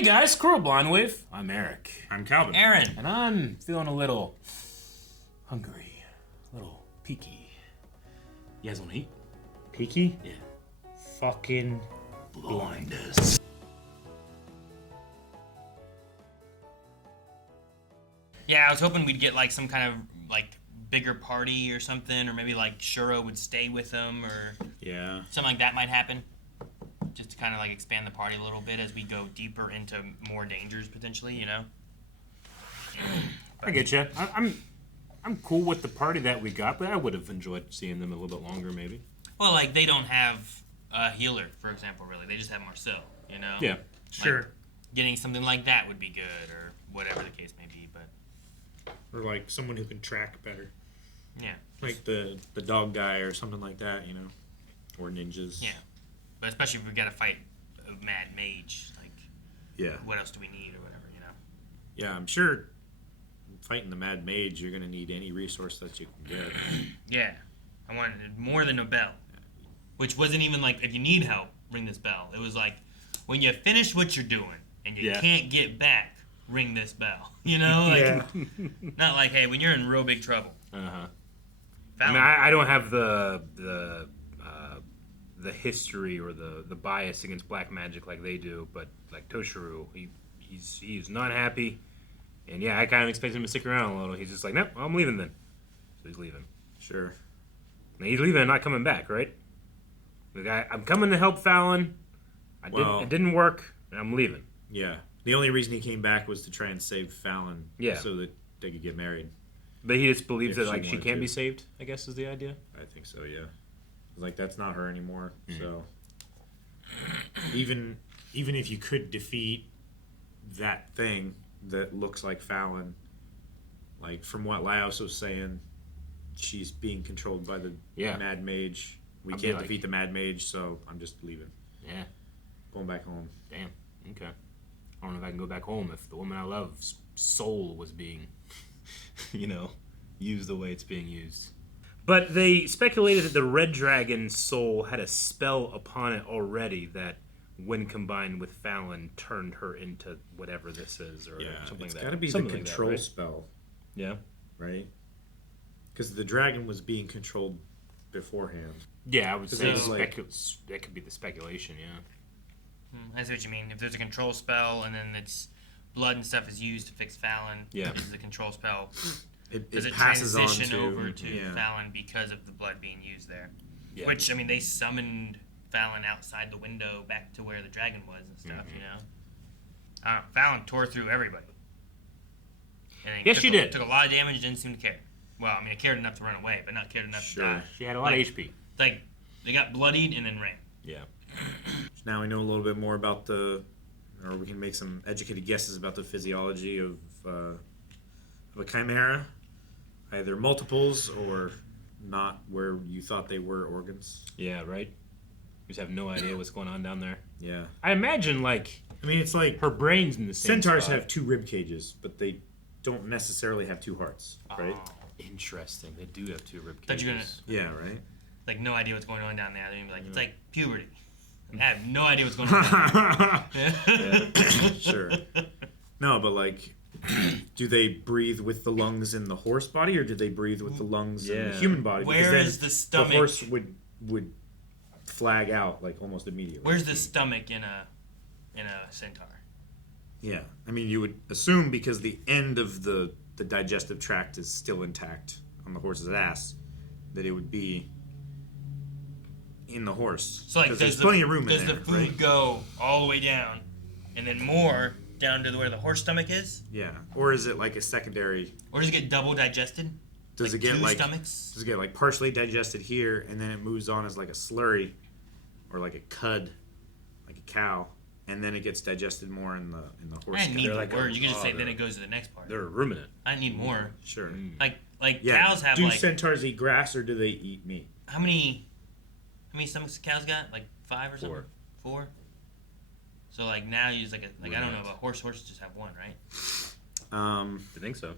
Hey guys, Squirrel Blind with. I'm Eric. I'm Calvin. Aaron. And I'm feeling a little hungry. A little peaky. You guys wanna eat? Peaky? Yeah. Fucking Blind us. Yeah, I was hoping we'd get like some kind of like bigger party or something, or maybe like Shuro would stay with them, or yeah. something like that might happen. Just to kind of like expand the party a little bit as we go deeper into more dangers potentially, you know. I get you. I'm cool with the party that we got, but I would have enjoyed seeing them a little bit longer, maybe. Well, like they don't have a healer, for example. Really, they just have Marcel. You know. Yeah. Sure. Like, getting something like that would be good, or whatever the case may be. But Or like someone who can track better. yeah. Like the dog guy or something like that, you know. Or ninjas. Yeah. But especially if we got to fight a mad mage, like Yeah. what else do we need or whatever, you know. Yeah, I'm sure fighting the Mad Mage, you're going to need any resource that you can get. Yeah, I wanted more than a bell, which wasn't even like, if you need help, ring this bell. It was like, when you finish what you're doing and you can't get back, ring this bell. You know, like not like, hey, when you're in real big trouble. Uh-huh. I Falin. mean, I don't have the history or the bias against black magic like they do, but like Toshiro, he's not happy, and yeah, I kind of expect him to stick around a little. He's just like, nope, I'm leaving then. So he's leaving. Sure. Now he's leaving and not coming back, right? Like, I'm coming to help Falin. It didn't work, and I'm leaving. Yeah. The only reason he came back was to try and save Falin. Yeah. So that they could get married. But he just believes If that like she she wanted can to. be saved, I guess is the idea. I think so, yeah. Like, that's not her anymore, so... Even if you could defeat that thing that looks like Falin, like, from what Laios was saying, she's being controlled by the Mad Mage. We can't defeat the Mad Mage, so I'm just leaving. Yeah. Going back home. Damn. Okay. I don't know if I can go back home if the woman I love's soul was being, used the way it's being used. But they speculated that the Red Dragon's soul had a spell upon it already that, when combined with Falin, turned her into whatever this is, or something like that. It's got to be something the like control that, right? spell, Yeah. right? Because the dragon was being controlled beforehand. Yeah, I would say So, that could be the speculation, yeah. I see what you mean. If there's a control spell and then it's blood and stuff is used to fix Falin, this is a control spell. Does it passes transition on over to Falin because of the blood being used there? Yeah. Which, I mean, they summoned Falin outside the window back to where the dragon was and stuff, you know? Falin tore through everybody. And Yes, she did. Took a lot of damage, didn't seem to care. Well, I mean, it cared enough to run away, but not cared enough to die. She had a lot of HP. Like, they got bloodied and then ran. Yeah. Now we know a little bit more about or we can make some educated guesses about the physiology of a chimera. Either multiples or not where you thought they were organs. Yeah, right? You just have no idea what's going on down there. Yeah. I imagine, it's like her brain's in the same centaurs spot. have 2 rib cages, but they don't necessarily have 2 hearts, right? Oh. Interesting. They do have 2 rib Thought cages. you were gonna Yeah, right? like no idea what's going on down there. They're gonna be like, it's like puberty. I have no idea what's going on. Yeah, sure. No, but like, do they breathe with the lungs in the horse body, or do they breathe with the lungs in the human body? Where is the stomach? The horse would flag out like almost immediately. Where's the stomach in a centaur? Yeah, I mean, you would assume because the end of the digestive tract is still intact on the horse's ass, that it would be in the horse. So like, there's plenty of room in there, does the food right? go all the way down, and then more down to where the horse stomach is? Yeah, or is it like a secondary? Or does it get double digested? Does like it get 2 like stomachs? Does it get like partially digested here, and then it moves on as like a slurry, or like a cud, like a cow, and then it gets digested more in the horse? I didn't need the like word. You can just say then it goes to the next part. They're a ruminant. I need more. Sure. Like Yeah. cows have do like centaurs eat grass or do they eat meat? how many stomachs cows got? Like 5 or something? 4. So like now you use like I don't know, but horses just have 1, right? I think so.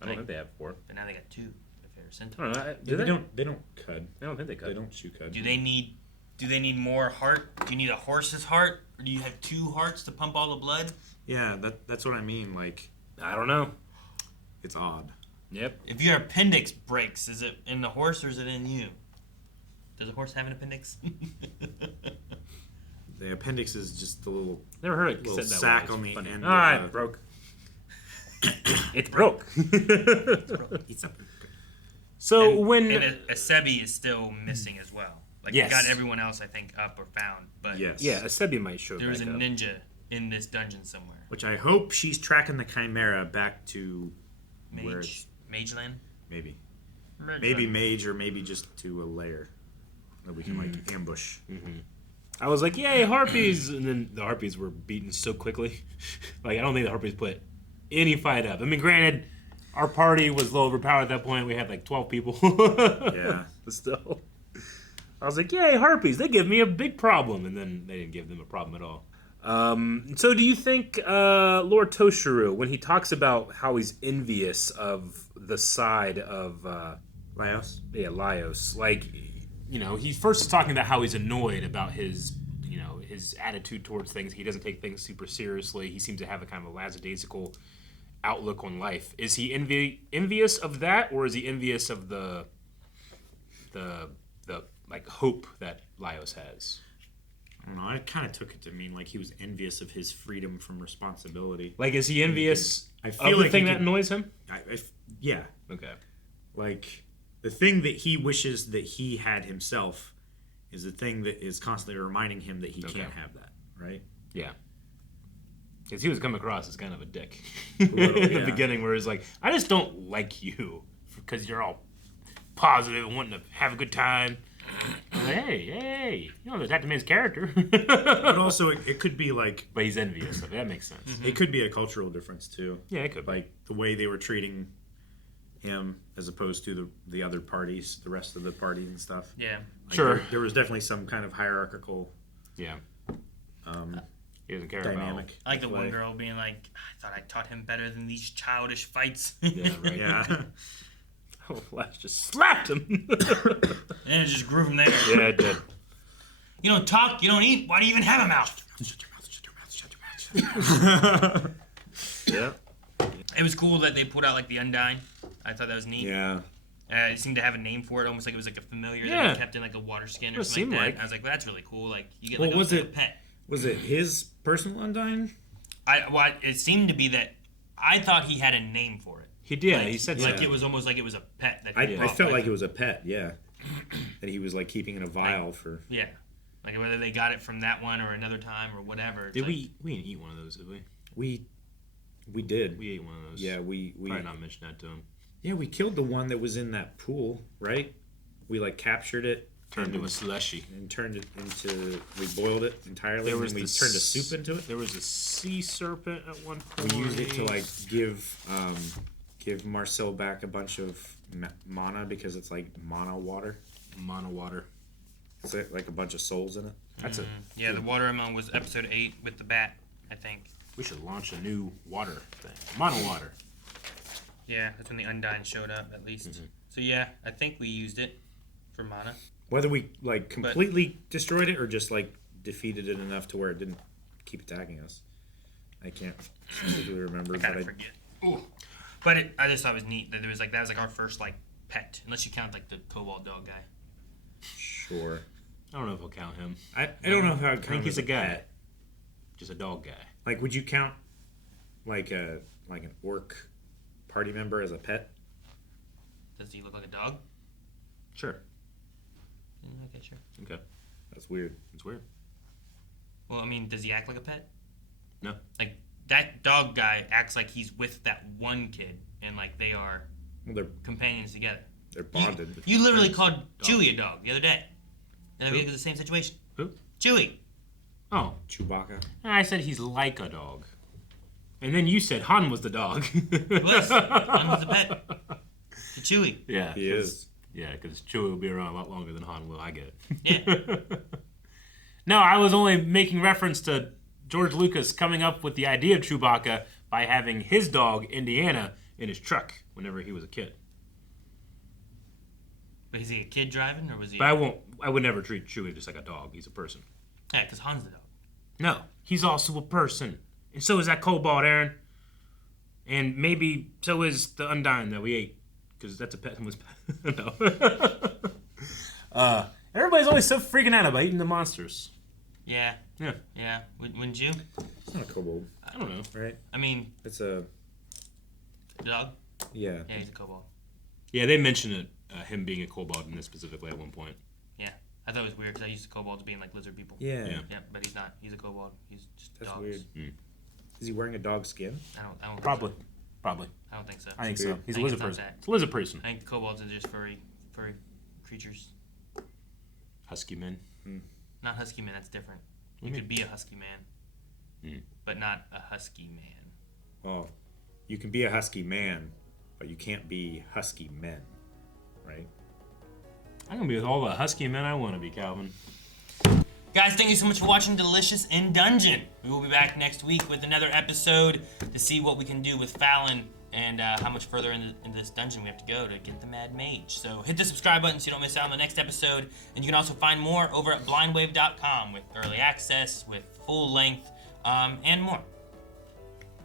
I don't think they have 4. But now they got 2 if they're a I centaur. don't know. They don't cud. I don't think they could. They don't chew cud. Do they need more heart? Do you need a horse's heart Or do you have 2 hearts to pump all the blood? Yeah, that's what I mean. Like, I don't know. it's odd. Yep. If your appendix breaks, is it in the horse or is it in you? Does a horse have an appendix? The appendix is just the little Never heard it little said that sack way. on the Funny. end. It broke. It broke. It's up. So and, when and Asebi is still missing as well. Like Yes. we got everyone else, I think, up or found, but Yes. yeah, Asebi might show there was a back up. ninja in this dungeon somewhere. Which I hope she's tracking the Chimera back to where it's Mageland? maybe mage or maybe just to a lair that we can like ambush. I was like, yay, Harpies! And then the Harpies were beaten so quickly. Like, I don't think the Harpies put any fight up. I mean, granted, our party was low overpowered at that point. We had like 12 people. Yeah. But still. I was like, yay, Harpies! They give me a big problem. And then they didn't give them a problem at all. So do you think Lord Toshiro, when he talks about how he's envious of the side of Laos? Yeah, Laios. Like, you know, he first is talking about how he's annoyed about his, you know, his attitude towards things. He doesn't take things super seriously. He seems to have a kind of a lackadaisical outlook on life. Is he envious of that, or is he envious of the like hope that Laios has? I don't know. I kind of took it to mean like he was envious of his freedom from responsibility. Like, is he envious I of feel the like thing he that could- annoys him? Yeah. Okay. Like, the thing that he wishes that he had himself is the thing that is constantly reminding him that he can't have that, right? Yeah. Because he was coming across as kind of a dick little, in the yeah. beginning, where he's like, I just don't like you because you're all positive and wanting to have a good time. I'm like, hey, you don't attack the man's character. But also, it could be like... But he's envious of it. That makes sense. It could be a cultural difference, too. Yeah, it could be. Like, the way they were treating him as opposed to the other parties, the rest of the party and stuff. Yeah. Like, Sure. There was definitely some kind of hierarchical Yeah. He doesn't care dynamic. I like the one way. girl being like, I thought I taught him better than these childish fights. about... Yeah, right. Yeah. Oh, Flash just slapped him. And it just grew from there. Yeah, it did. You don't talk, you don't eat, why do you even have a mouth? Shut your mouth, shut your mouth. Yeah. It was cool that they put out like the Undine. I thought that was neat. Yeah. It seemed to have a name for it, almost like it was like a familiar Yeah. that they kept in like a water skin or It something seemed like that. like. I was like, well, that's really cool. Like you get Well, like a, was like a it- pet. Was it his personal Undine? It seemed to be that I thought he had a name for it. He did. Like, He said like so. it was almost like it was a pet that he I brought, felt like it was a pet, yeah. That he was like keeping in a vial for... yeah, like whether they got it from that one or another time or whatever. It's Did like, we didn't eat one of those, did we? We did. We ate one of those. Yeah, we Probably not mention that to him. Yeah, we killed the one that was in that pool, right? We like captured it, Turned into a slushy. and turned it into... We boiled it entirely, There and was then we the turned a soup into it. There was a sea serpent at one point. We used it to like give Marcel back a bunch of mana because it's like mana water. Mono water. It's like a bunch of souls in it. That's it. yeah, the water amount was episode 8 with the bat, I think. We should launch a new water thing. Mono water. Yeah, that's when the Undine showed up at least. So yeah, I think we used it for mana. Whether we like completely destroyed it or just like defeated it enough to where it didn't keep attacking us. I can't specifically remember. I kind of forget. Ooh. But I just thought it was neat that there was like that was like our first like pet, unless you count like the Kobold dog guy. Sure. I don't know if I'll count him. I don't know how I'd I count think him he's as a guy. pet. Just a dog guy. Like, would you count like an orc party member as a pet? Does he look like a dog? Sure. Okay, sure. Okay. That's weird. It's weird. Well, I mean, does he act like a pet? No. Like that dog guy acts like he's with that one kid, and like they are Well, companions together. they're bonded. You literally called Dog. Chewie a dog the other day. And Who? it was the same situation. Who? Chewie. Oh. Chewbacca. I said he's like a dog. And then you said Han was the dog. It was. Han was the pet. To Chewie. Yeah. He is. Yeah, because Chewie will be around a lot longer than Han will. I get it. Yeah. No, I was only making reference to George Lucas coming up with the idea of Chewbacca by having his dog, Indiana, in his truck whenever he was a kid. But is he a kid driving, or was he? But I would never treat Chewie just like a dog. He's a person. Yeah, because Han's the dog. No, he's also a person. And so is that Kobold, Aaron. And maybe so is the Undine that we ate. Because that's a pet. No. Everybody's always so freaking out about eating the monsters. Yeah. Yeah. Yeah. Wouldn't you? It's not a kobold. I don't know. Right? I mean... It's a... Dog? Yeah. Yeah, he's a kobold. Yeah, they mentioned it, him being a kobold in this specifically at one point. Yeah. I thought it was weird because I used kobolds being like lizard people. Yeah. Yeah, but he's not. He's a kobold. He's just That's dogs. weird. Mm. Is he wearing a dog skin? I don't Probably. think so. Probably. I don't think so. I think so. Weird. He's I a think lizard it's not person. that. It's a lizard person. I think kobolds are just furry creatures. Husky men. Not husky man. That's different. You could be a husky man, but not a husky man. Well, you can be a husky man, but you can't be husky men, right? I'm going to be with all the husky men I want to be, Calvin. Guys, thank you so much for watching Delicious in Dungeon. We will be back next week with another episode to see what we can do with Falin and how much further into this dungeon we have to go to get the Mad Mage. So hit the subscribe button so you don't miss out on the next episode. And you can also find more over at blindwave.com with early access, with full length, and more.